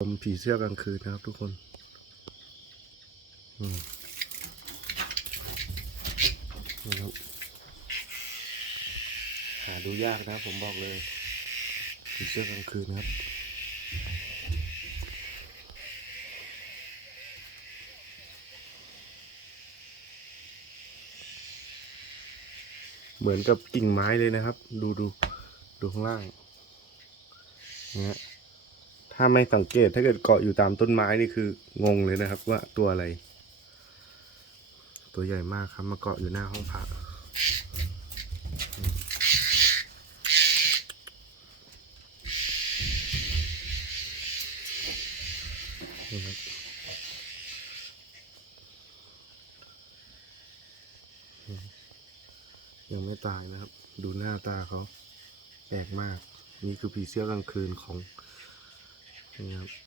ชมผีเสื้อกลางคืนนะครับทุกคน อืมนะครับหาดูยากนะผมบอกเลยผีเสื้อกลางคืนนะครับ เหมือนกับกิ่งไม้เลยนะครับ ดูดูดูข้างล่างนะฮะ ถ้าไม่สังเกตถ้าเกิดเกาะอยู่ตามต้นไม้นี่คืองงเลยนะครับ ว่าตัวอะไร ตัวใหญ่มากครับ มาเกาะอยู่หน้าห้องพักนี่ครับยังไม่ตายนะครับ ดูหน้าตาเขาแปลกมาก นี่คือผีเสื้อกลางคืนของ นี่ครับ